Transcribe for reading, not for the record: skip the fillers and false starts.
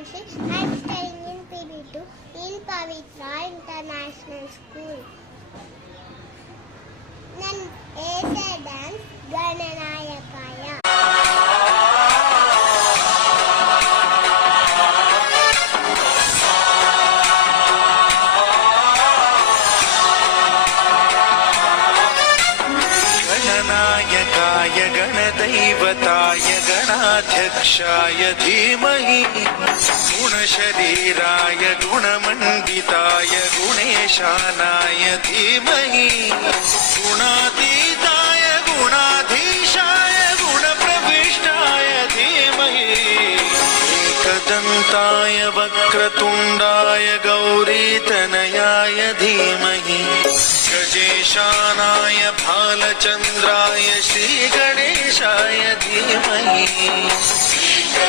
Devanshi. I am studying in PB2 in Pavitra International School. Nan essay dance Gananayakaya. गणनायकाय गणदैवताय गणाध्यक्षाय धीमहि गुणशरीराय गुणमण्डिताय गुणेशानाय धीमहि गुणातीताय गुणाधीशाय गुणप्रविष्टाय धीमहि एकदन्ताय वक्रतुण्डाय गौरीतनयाय धीमहि गजेशानाय भालचन्द्राय श्रीगणेशाय धीमहि